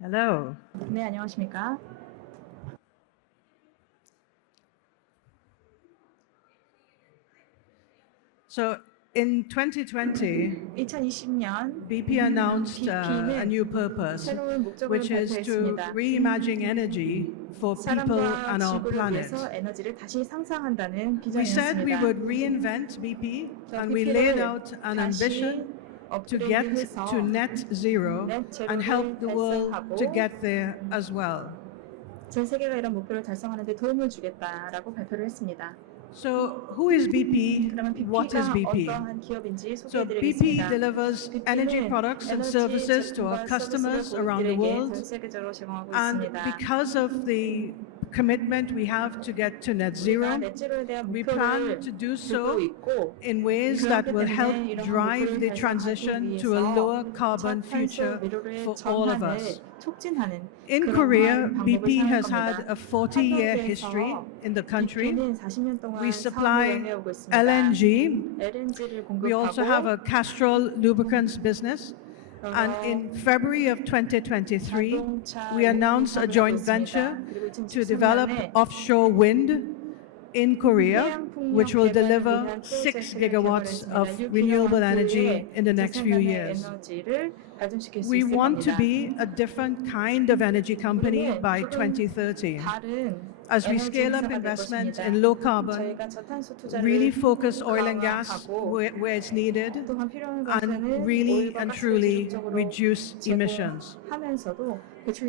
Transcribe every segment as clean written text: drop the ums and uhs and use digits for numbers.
Hello. 네, 안녕하십니까? So in 2020, 2020년 BP announced a new purpose, 새로운 목적을 which is to 발표했습니다. reimagine energy for people 사람과 and our 지구를 planet. 위해서 에너지를 다시 상상한다는 We said we 비전이었습니다. would reinvent BP, and we BP를 laid out an ambition to get 업그레이드해서 to net zero net and help zero를 the world to 달성하고 get there as well. 전 세계가 이런 목표를 달성하는 데 도움을 주겠다라고 발표를 했습니다. So who is BP? 그러면 What is BP가 BP? 어떠한 기업인지 So BP 소개해드리겠습니다. delivers energy products and services to our customers around the 전 world. 세계적으로 제공하고 And 있습니다. because of the commitment we have to get to net zero, 넷제로에 대한 we 목표를 plan to do 두고 so 있고 in ways that will help drive the transition to a lower carbon future for all of us. 촉진하는 In 그러한 Korea, 방법을 BP 사용할 has had 겁니다. a 40-year 한국에서 history in the country. BP는 40년 동안 We 사업을 supply 해오고 있습니다. LNG. LNG를 We also have 공급하고 a Castrol lubricants business. And in February of 2023, we announced a joint venture to develop offshore wind in Korea, which will deliver 6 gigawatts of renewable energy in the next few years. We want to be a different kind of energy company by 2030. As we scale up investment in low carbon, really focus oil and gas where it's needed, and really and truly reduce emissions.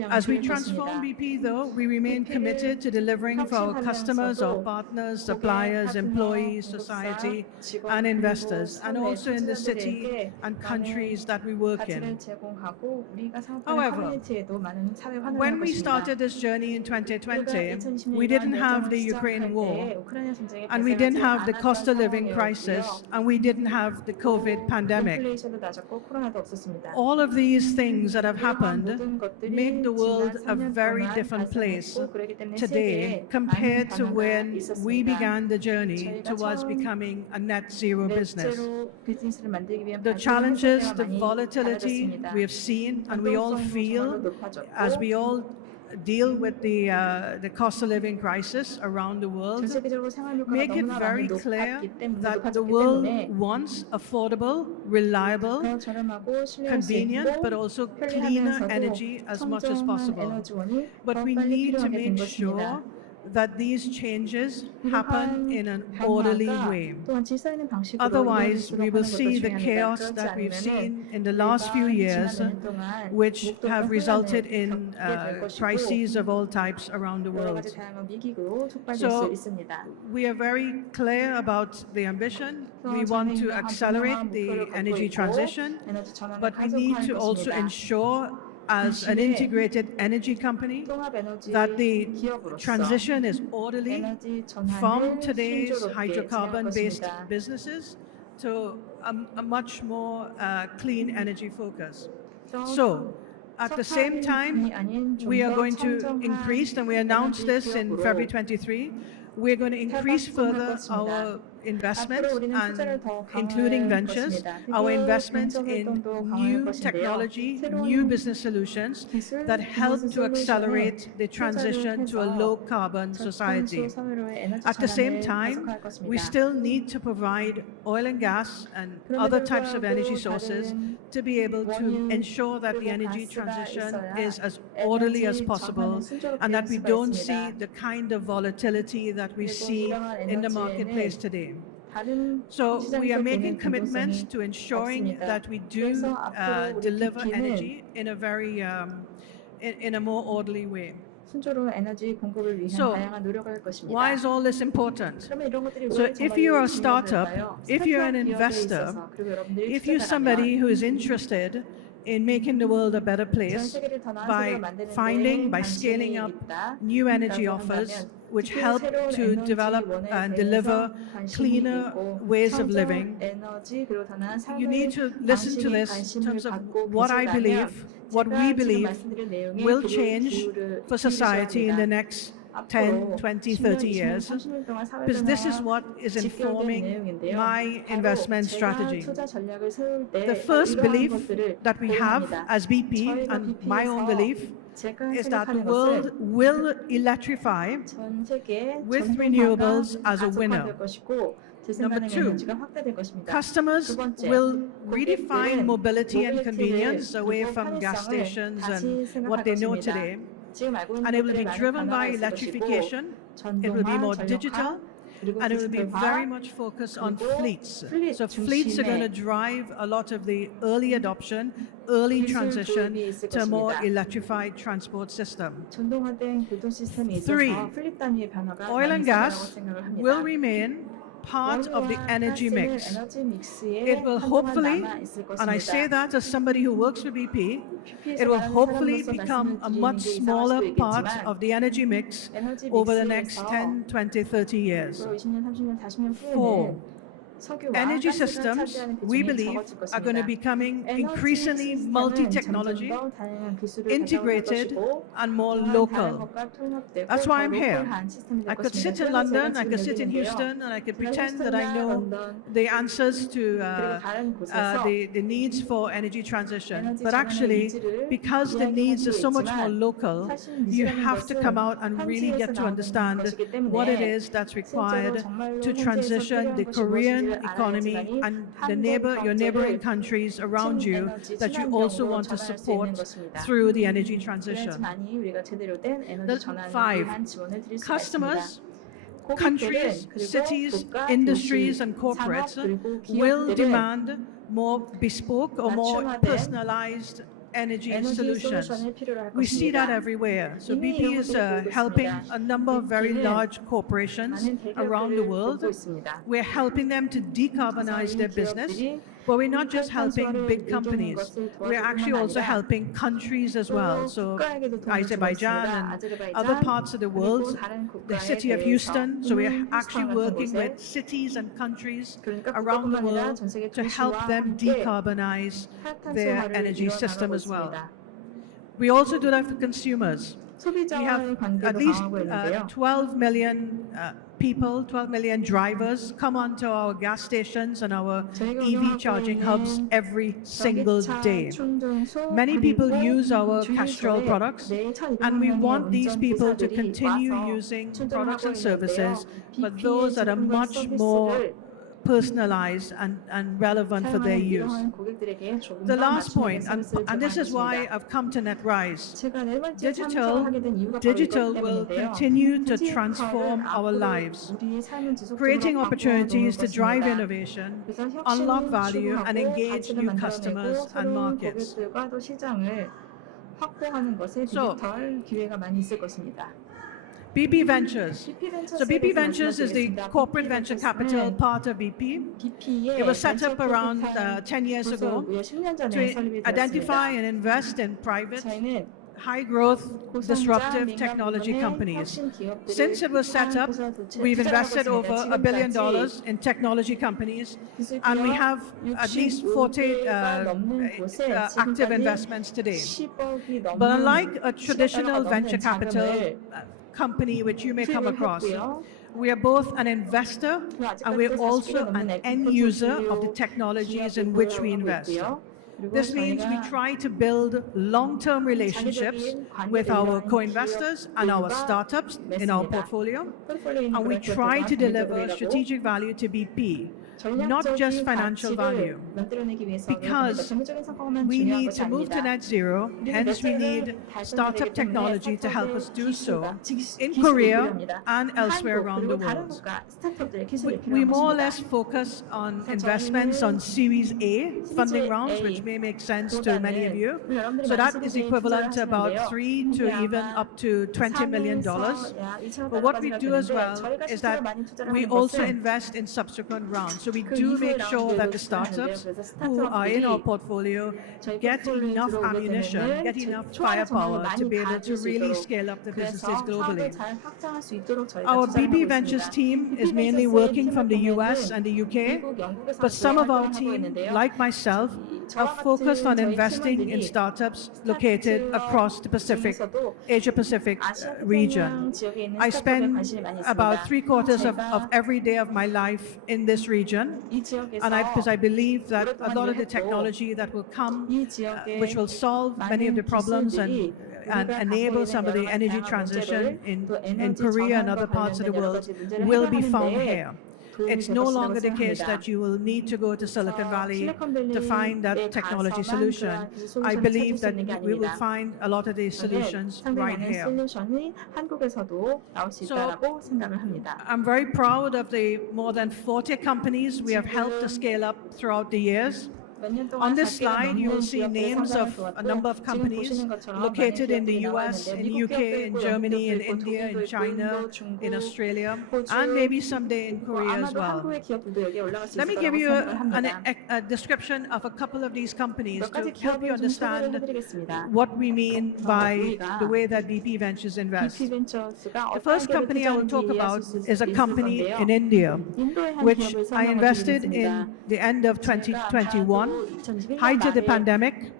As we transform BP, though, we remain committed to delivering for our customers, our partners, suppliers, employees, society, and investors, and also in the city and countries that we work in. However, when we started this journey in 2020, we didn't have the Ukraine war, and we didn't have the cost of living crisis, and we didn't have the COVID pandemic. All of these things that have happened make the world a very different place today compared to when we began the journey towards becoming a net zero business. The challenges, the volatility we have seen and we all feel as we all deal with the cost of living crisis around the world make it very clear that the world wants affordable, reliable, convenient, but also cleaner energy as much as possible. But we need to make sure that these changes happen in an orderly way. Otherwise, we will see the chaos that we've seen in the last few years, which have resulted in crises of all types around the world. So, we are very clear about the ambition. We want to accelerate the energy transition, but we need to also ensure as an integrated energy company that the transition is orderly from today's hydrocarbon-based businesses to a much more clean energy focus. So, at the same time, we are going to increase, and we announced this in February 23, we're going to increase further our investments, and including ventures, our investments in new technology, new business solutions that help to accelerate the transition to a low-carbon society. At the same time, we still need to provide oil and gas and other types of energy sources to be able to ensure that the energy transition is as orderly as possible and that we don't see the kind of volatility that we see in the marketplace today. So we are making commitments to ensuring that we do deliver energy in a very in a more orderly way. So, why is all this important? So if you're a startup, if you're an investor, if you're somebody who is interested in making the world a better place by scaling up new energy offers which help to develop and deliver cleaner ways of living, you need to listen to this in terms of what we believe will change for society in the next 10, 20, 30 years, because this is what is informing my investment strategy. The first belief that we have as BP, and my own belief, is that the world will electrify with renewables as a winner. Number two, customers will redefine mobility and convenience away from gas stations and what they know today, and it will be driven by electrification, it will be more digital, and it will be very much focused on fleets. So fleets are going to drive a lot of the early adoption, early transition to a more electrified transport system. 3, oil and gas will remain part of the energy mix. It will hopefully, and I say that as somebody who works for BP, it will hopefully become a much smaller part of the energy mix over the next 10, 20, 30 years. 4, energy systems, we believe, are going to be becoming increasingly multi-technology, integrated, and more local. That's why I'm here. I could sit in London, I could sit in Houston, and I could pretend that I know the answers to the needs for energy transition. But actually, because the needs are so much more local, you have to come out and really get to understand what it is that's required to transition the Korean economy and your neighboring countries around you that you also want to support through the energy transition. 5, customers, countries, cities, industries, and corporates will demand more bespoke or more personalized energy solutions. We see that everywhere. So BP is helping a number of very large corporations around the world. We're helping them to decarbonize their business, but we're not just helping big companies. We're actually also helping countries as well. So Azerbaijan and other parts of the world, the city of Houston. So we're actually working with cities and countries around the world to help them decarbonize their energy system as well. We also do that for consumers. We have at least 12 million people, 12 million drivers come onto our gas stations and our EV charging hubs every single day. Many people use our Castrol products, and we want these people to continue using products and services, but those that are much more personalized and relevant for their use. The last point, and this is why I've come to NextRise, digital will continue to transform our lives, creating opportunities to drive innovation, unlock value, and engage new customers and markets. So, BP Ventures. So BP Ventures is the corporate venture capital part of BP. It was set up around 10 years ago to identify and invest in private, high-growth, disruptive technology companies. Since it was set up, we've invested over $1 billion in technology companies, and we have at least 40 active investments today. But unlike a traditional venture capital company which you may come across, we are both an investor and we're also an end user of the technologies in which we invest. This means we try to build long-term relationships with our co-investors and our startups in our portfolio, and we try to deliver strategic value to BP, not just financial value, because we need to move to net zero, hence we need startup technology to help us do so in Korea and elsewhere around the world. We more or less focus on investments on Series A funding rounds, which may make sense to many of you. So that is equivalent to about 3 to even up to $20 million. But what we do as well is that we also invest in subsequent rounds. So we do make sure that the startups who are in our portfolio get enough ammunition, get enough firepower to be able to really scale up the businesses globally. Our BP Ventures team is mainly working from the US and the UK, but some of our team, like myself, are focused on investing in startups located across the Asia Pacific region. I spend about 3/4 of every day of my life in this region, and because I believe that a lot of the technology that will come, which will solve many of the problems and enable some of the energy transition in Korea and other parts of the world, will be found here. It's no longer the case that you will need to go to Silicon Valley to find that technology solution. I believe that we will find a lot of these solutions right here. I'm very proud of the more than 40 companies we have helped to scale up throughout the years. On this slide, you will see names of a number of companies located in the US, in UK, in Germany, in India, in China, in Australia, and maybe someday in Korea as well. Let me give you a description of a couple of these companies to help you understand what we mean by the way that BP Ventures invests. The first company I will talk about is a company in India, which I invested in the end of 2021. Height of the pandemic,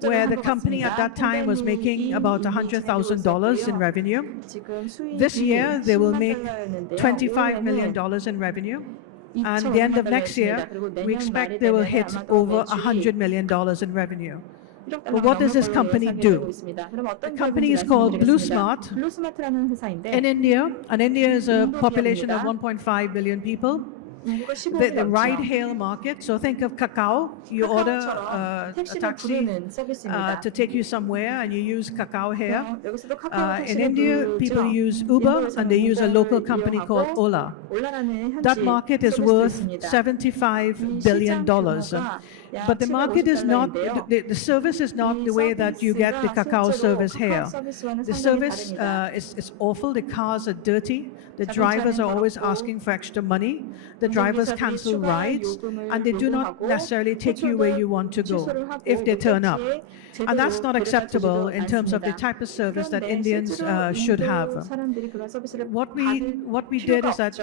where the company at that time was making about $100,000 in revenue. This year, they will make $25 million in revenue. And at the end of next year, we expect they will hit over $100 million in revenue. But what does this company do? The company is called BlueSmart in India, and India is a population of 1.5 billion people. The ride-hail market, so think of Kakao. You order a taxi to take you somewhere and you use Kakao here. In India, people use Uber and they use a local company called Ola. That market is worth $75 billion. But the market is not, the service is not the way that you get the Kakao service here. The service is awful. The cars are dirty. The drivers are always asking for extra money. The drivers cancel rides, and they do not necessarily take you where you want to go if they turn up. And that's not acceptable in terms of the type of service that Indians should have. What we did is that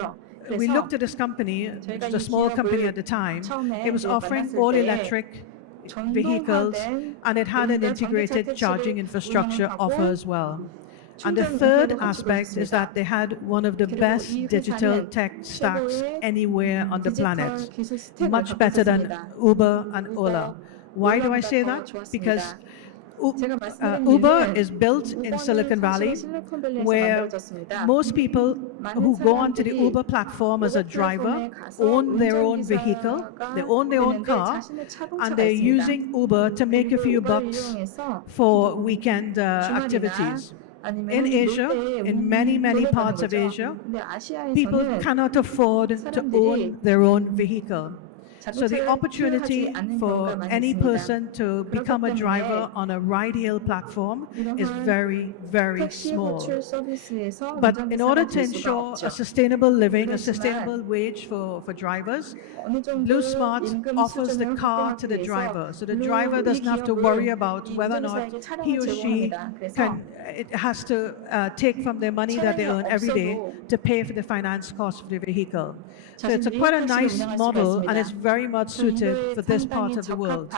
we looked at this company, it was a small company at the time. It was offering all electric vehicles, and it had an integrated charging infrastructure offer as well. And the third aspect is that they had one of the best digital tech stacks anywhere on the planet, much better than Uber and Ola. Why do I say that? Because Uber is built in Silicon Valley, where most people who go onto the Uber platform as a driver own their own vehicle, they own their own car, and they're using Uber to make a few bucks for weekend activities. In Asia, in many parts of Asia, people cannot afford to own their own vehicle. So the opportunity for any person to become a driver on a ride-hail platform is very, very small. But in order to ensure a sustainable living, a sustainable wage for drivers, BlueSmart offers the car to the driver. So the driver doesn't have to worry about whether or not he or she has to take from their money that they earn every day to pay for the finance cost of the vehicle. So it's quite a nice model, and it's very much suited for this part of the world.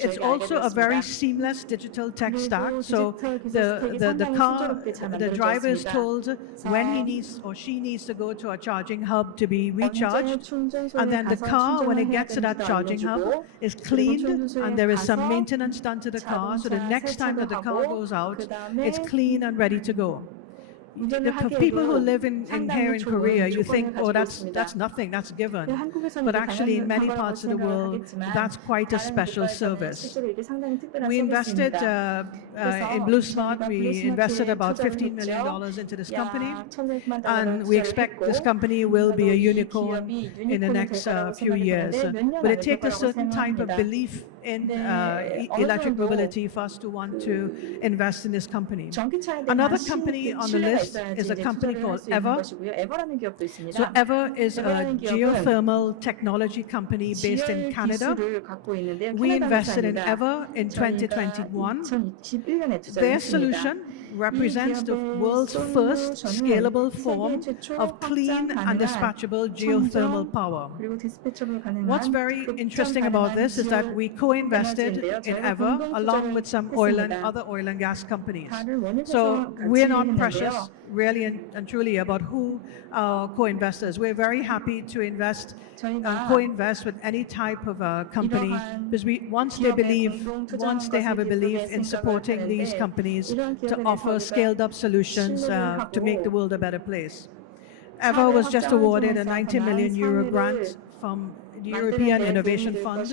It's also a very seamless digital tech stack. So the driver is told when he needs or she needs to go to a charging hub to be recharged, and then the car, when it gets to that charging hub, is cleaned, and there is some maintenance done to the car. So the next time that the car goes out, it's clean and ready to go. For people who live here in Korea, you think, oh, that's nothing, that's given. But actually, in many parts of the world, that's quite a special service. We invested in BlueSmart. We invested about $15 million into this company, and we expect this company will be a unicorn in the next few years. But it takes a certain type of belief in electric mobility for us to want to invest in this company. Another company on the list is a company called Ever. So Ever is a geothermal technology company based in Canada. We invested in Ever in 2021. Their solution represents the world's first scalable form of clean and dispatchable geothermal power. What's very interesting about this is that we co-invested in Ever along with some other oil and gas companies. So we're not precious really and truly about who our co-investors. We're very happy to invest and co-invest with any type of company because once they have a belief in supporting these companies to offer scaled up solutions to make the world a better place. Ever was just awarded a 90 million euro grant from the European Innovation Fund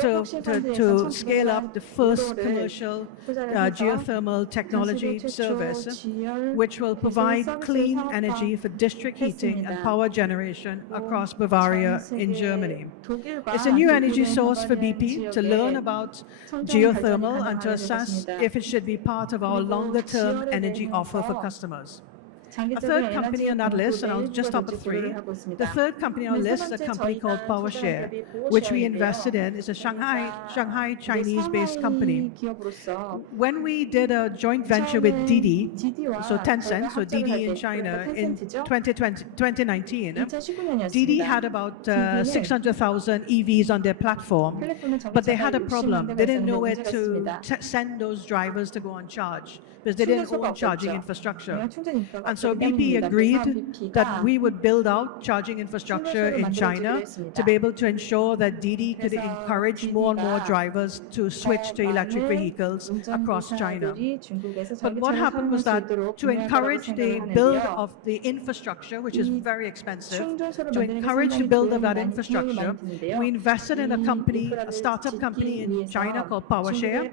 to scale up the first commercial geothermal technology service, which will provide clean energy for district heating and power generation across Bavaria in Germany. It's a new energy source for BP to learn about geothermal and to assess if it should be part of our longer-term energy offer for customers. A third company on that list, and I'll just stop at 3. The third company on our list is a company called PowerShare, which we invested in. It's a Shanghai Chinese-based company. When we did a joint venture with Didi, so Tencent, so Didi in China, in 2019, Didi had about 600,000 EVs on their platform, but they had a problem. They didn't know where to send those drivers to go on charge, because they didn't own charging infrastructure. And so BP agreed that we would build out charging infrastructure in China to be able to ensure that Didi could encourage more and more drivers to switch to electric vehicles across China. But what happened was that to encourage the build of the infrastructure, which is very expensive, to encourage the build of that infrastructure, we invested in a startup company in China called PowerShare,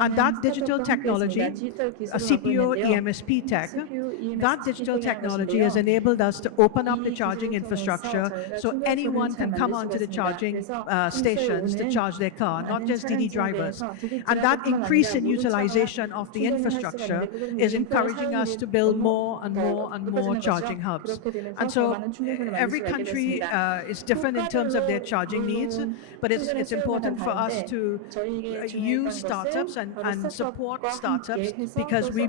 and that digital technology, a CPO EMSP tech, that digital technology has enabled us to open up the charging infrastructure so anyone can come onto the charging stations to charge their car, not just Didi drivers. And that increase in utilization of the infrastructure is encouraging us to build more and more and more charging hubs. And so every country is different in terms of their charging needs, but it's important for us to use startups and support startups because we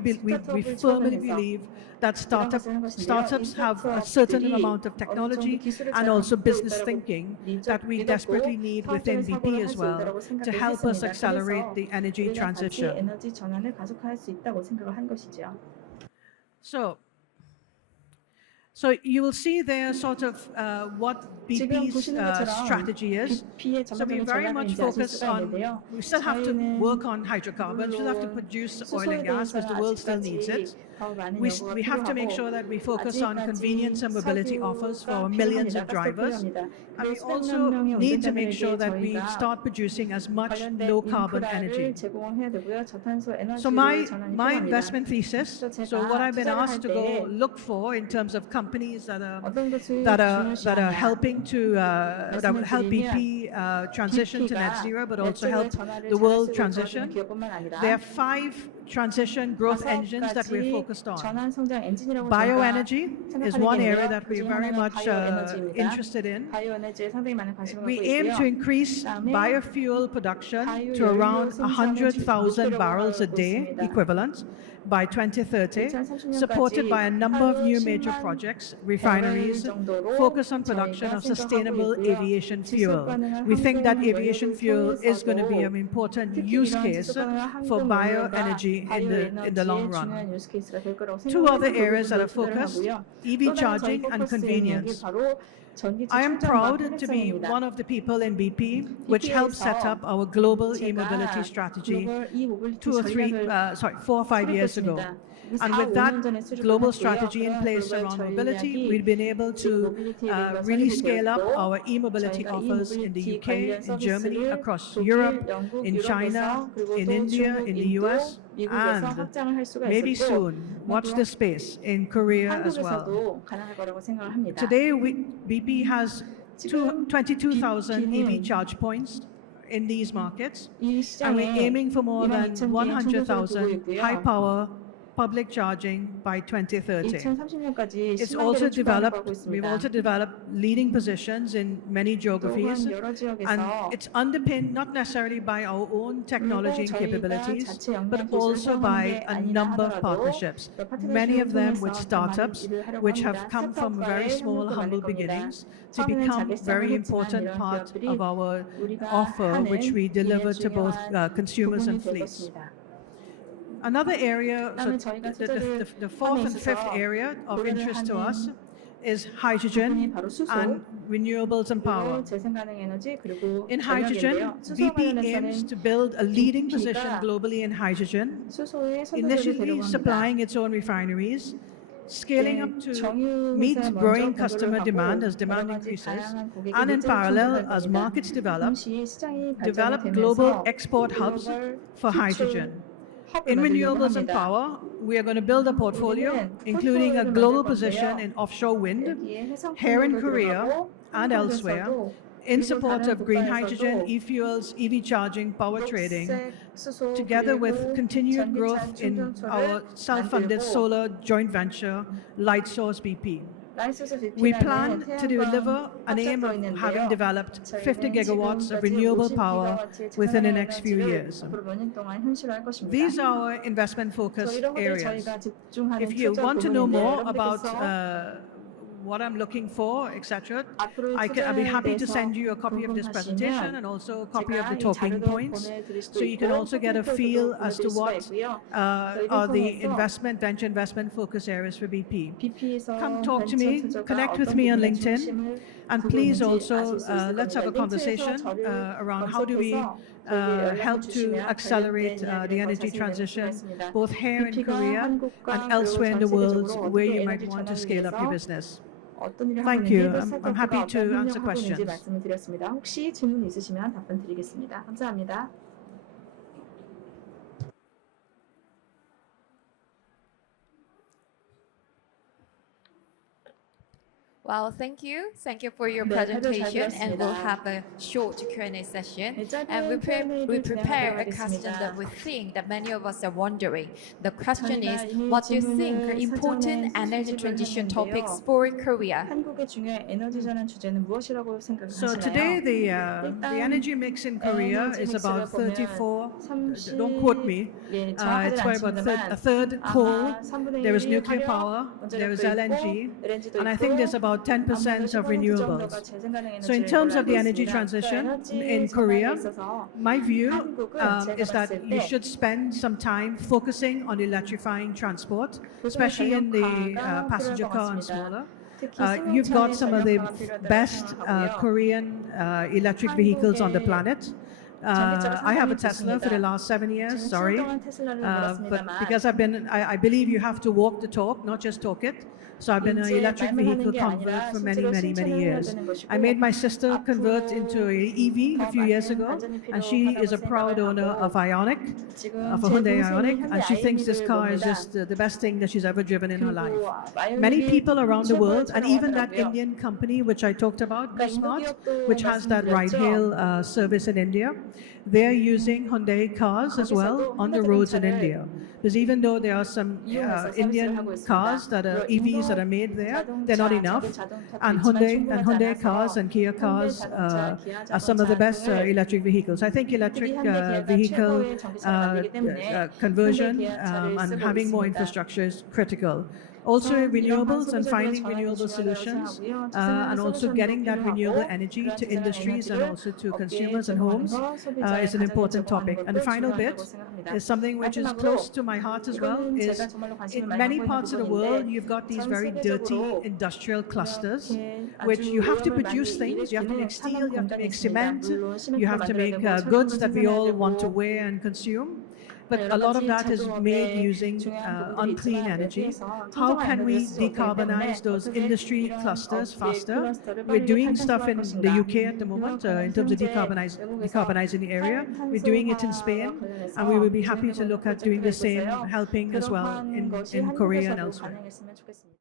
firmly believe that startups have a certain amount of technology and also business thinking that we desperately need within BP as well to help us accelerate the energy transition. So you will see there sort of what BP's strategy is. So we very much focus on, we still have to work on hydrocarbons, we still have to produce oil and gas because the world still needs it. We have to make sure that we focus on convenience and mobility offers for millions of drivers. And we also need to make sure that we start producing as much low-carbon energy. So my investment thesis, so what I've been asked to go look for in terms of companies that are helping to that will help BP transition to net zero, but also help the world transition. There are 5 transition growth engines that we're focused on. Bioenergy is one area that we're very much interested in. We aim to increase biofuel production to around 100,000 barrels a day equivalent by 2030, supported by a number of new major projects, refineries, focused on production of sustainable aviation fuel. We think that aviation fuel is going to be an important use case for bioenergy in the long run. 2 other areas that are focused, EV charging and convenience. I am proud to be one of the people in BP which helped set up our global e-mobility strategy 4 or 5 years ago. And with that global strategy in place around mobility, we've been able to really scale up our e-mobility offers in the UK, in Germany, across Europe, in China, in India, in the US, and maybe soon, watch this space, in Korea as well. Today, BP has 22,000 EV charge points in these markets, and we're aiming for more than 100,000 high-power public charging by 2030. 2030년까지 It's 10만 also 개를 추가하려고 하고 we've 있습니다. also developed leading positions in many geographies, 또한 여러 and 지역에서 it's underpinned not necessarily by our own technology and 저희가 capabilities, 자체 but 영상 기술을 also 사용하는 by 게 a 아니라 number of 하더라도 partnerships, 파트너십을 many of them 통해서 with 더 많은 startups, 일을 하려고 which 합니다. have come from very 스타트업과의 small, 협력도 humble 많을 겁니다. beginnings to 처음에는 become 자기 very 시작을 important 했지만 이런 part 기업들이 of our 우리가 offer, which we 하는 deliver 일의 to both 중요한 consumers and 부분이 될 fleets. 것입니다. Another area, so 그다음에 저희가 the fourth and fifth area of interest to us is hydrogen 바로 수소, and renewables and power. 그리고 재생가능 에너지 그리고 In hydrogen, 전력인데요. 수소 BP aims 관련해서는 to build a leading position BP가 globally in hydrogen, 수소의 선도적을 initially 데려갑니다. supplying its own refineries, scaling up to meet 정유회사에 growing 먼저 customer 보도를 demand 하고 as demand 여러 가지 increases, 다양한 고객의 and in 니즈를 parallel, 충족할 as 겁니다. markets develop, 동시에 시장이 develop 발전이 global 되면서 export hubs 글로벌 for 수출 hydrogen. 헙을 In 만들려고 renewables and 합니다. power, we are going to build a portfolio, including a 포트폴리오를 global 만들 position 건데요. in offshore wind, 여기에 해상 here in 풍력도 Korea 들어가고 and elsewhere, 한국에서도 in 그리고 support 다른 of green hydrogen, 국가에서도 e-fuels, EV charging, power trading, 녹색 수소 together with 그리고 continued 전기차 growth in our 충전소를 self-funded 만들고 solar joint venture, Lightsource BP. 라이소스 We BP라는 plan to deliver an aim of having developed 50 gigawatts of renewable power within the next few years. 앞으로 몇 년 동안 현실화할 것입니다. These are our investment focus 이런 것들이 areas. 저희가 집중하는 If you 투자 want to know 부분인데 more about 여러분께서 what I'm looking for, etc., 앞으로 I'll be 투자에 happy to 대해서 send you a copy of this presentation 궁금하시면 and also a copy of 제가 the 이 talking 자료도 points, 보내드릴 수도 so you can 있고 also get a feel as to 보내드릴 수가 what 있고요. are the 통해서 venture investment focus areas for BP. BP에서 Come talk to 벤처 me, 투자가 connect with 어떤 me on 부분에 LinkedIn, 중심을 and 두고 please 있는지 also 아실 수 있을 let's have a 겁니다. conversation 링크에서 around how do we 검색해서 저에게 연락을 help to 주시면 accelerate 관련된 the 이야기를 더 energy 자세히 나눌 수가 transition 있습니다. both here in BP가 Korea 한국과 and 그리고 elsewhere in 전 the world 세계적으로 where 어떻게 you might 에너지 want to 전환을 scale up your 위해서 business. 어떤 일을 하고 Thank you. 있는지 또 I'm happy 스타트업가 to 어떤 answer 협력을 하고 있는지 questions. 말씀을 드렸습니다. 혹시 질문 있으시면 답변 드리겠습니다. 감사합니다. Well, thank you. Thank you for your 네, 발표 잘 presentation, and we'll 들었습니다. have a short Q&A session. 네, And we 짧은 Q&A를 prepare a 진행하도록 question that 하겠습니다. we think that many of us are wondering. The question is, 저희가 이미 what do you think 질문을 are important 사전에 energy 수집을 transition 했는데요. topics for Korea? 한국의 중요한 에너지 전환 주제는 무엇이라고 So today 생각하시나요? the energy mix in Korea 에너지 is 믹스를 about 보면 34. Don't quote me. 예, It's 정확하진 about 않습니다만 a third coal. 아마 3분의 There is 1이 nuclear 화력, power. There is 원자력도 LNG, 있고, LNG도 and I 있고, think there's about 10% of 정도가 renewables. 재생가능 So in 에너지를 terms of the 알고 energy 있습니다. transition 에너지 in 전환에 Korea, 있어서 my view 한국은 제가 is that 봤을 you 때 should spend some time focusing on electrifying transport, 그중에 especially in the 전력화가 passenger 필요할 것 car and 같습니다. smaller. 특히 You've got 승용차의 some of the 전력화가 필요하다고 best 생각하고요. Korean electric vehicles on the 한국의 planet. 전기차가 I have a 상당히 Tesla for the 좋습니다. last 7 years. 지금 Sorry, 7년 동안 테슬라를 but 몰았습니다만 because I believe you have to walk the talk, not just talk it. So I've been an 이제 electric 말만 하는 vehicle 게 convert 아니라 for 실제로 many 실천을 해야 years. 되는 것이고 I made my sister convert 앞으로 into an EV a 더 few years 많은 ago, 발전이 and she is a 필요하다고 proud 생각을 owner 하고 of Ioniq, 지금 of a 제 Hyundai 동생이 Ioniq, and she thinks this 아이오닉을 car is 봅니다. just the best thing that she's ever driven in her life. 그리고 Many 아이오닉이 people around the world, and 최고의 even that 차라고 하더라고요. Indian company which I talked about, 그러니까 Smart, 인도기업도 which has that ride-hail 말씀드렸죠. service in India, they're using Hyundai cars as well on the roads in India. Because even though there are some 이용해서 서비스를 Indian 하고 있습니다. cars that are 그리고 EVs that are made there, 자동차, they're not enough. 자동차도 And 있지만 Hyundai 충분하지 cars 않아서 and Kia 현대 cars 자동차, 기아 are some of the best 자동차 등을 electric vehicles. I think electric 특히 현대 기아가 vehicle 최고의 전기차를 만들기 때문에 conversion 현대 기아차를 and 쓰고 having more 있습니다. infrastructure is critical. Also 이러한 renewables and 소비자들의 finding 전환이 renewable 중요하다고 solutions 생각하고요. and also getting that 필요하고 renewable energy 그런 to 재생산 industries and 에너지를 also to 업계에 consumers and 제공하는 homes 거, 소비자의 is an 가정에 important 제공하는 topic. And the 것도 final 중요하다고 bit 생각합니다. is something which is 마지막으로 close to my heart as well, 이거는 is 제가 정말로 관심을 in 많이 many 갖고 있는 parts of the world 부분인데 you've got these 전 very dirty 세계적으로 industrial clusters 이렇게 which 아주 you have to 오염을 produce 많이 things, you have to 일으키는 make steel, you have to 산업 make 공장이 cement, 있습니다. 물론 you 시멘트도 have to 만들어야 make 되고 goods 철강도 that we all 생산해야 want to 되고 wear and consume. But 여러 a lot of 가지 that is made 제조업에 using 중요한 부분들이 unclean 있지만 energy. 여기에서 How 청정한 can we 에너지를 쓰지 못하기 decarbonize 때문에 those 어떻게 industry 이런 clusters 업계 faster? 클러스터를 We're 빨리 doing stuff 활성화할 in 것인가. the UK at the moment in terms of 현재 외국에서 decarbonizing the area. We're doing it in Spain, and we will be happy to look at doing the same, helping as well 그러한 것이 in Korea and 한국에서도 elsewhere. 가능했으면 좋겠습니다.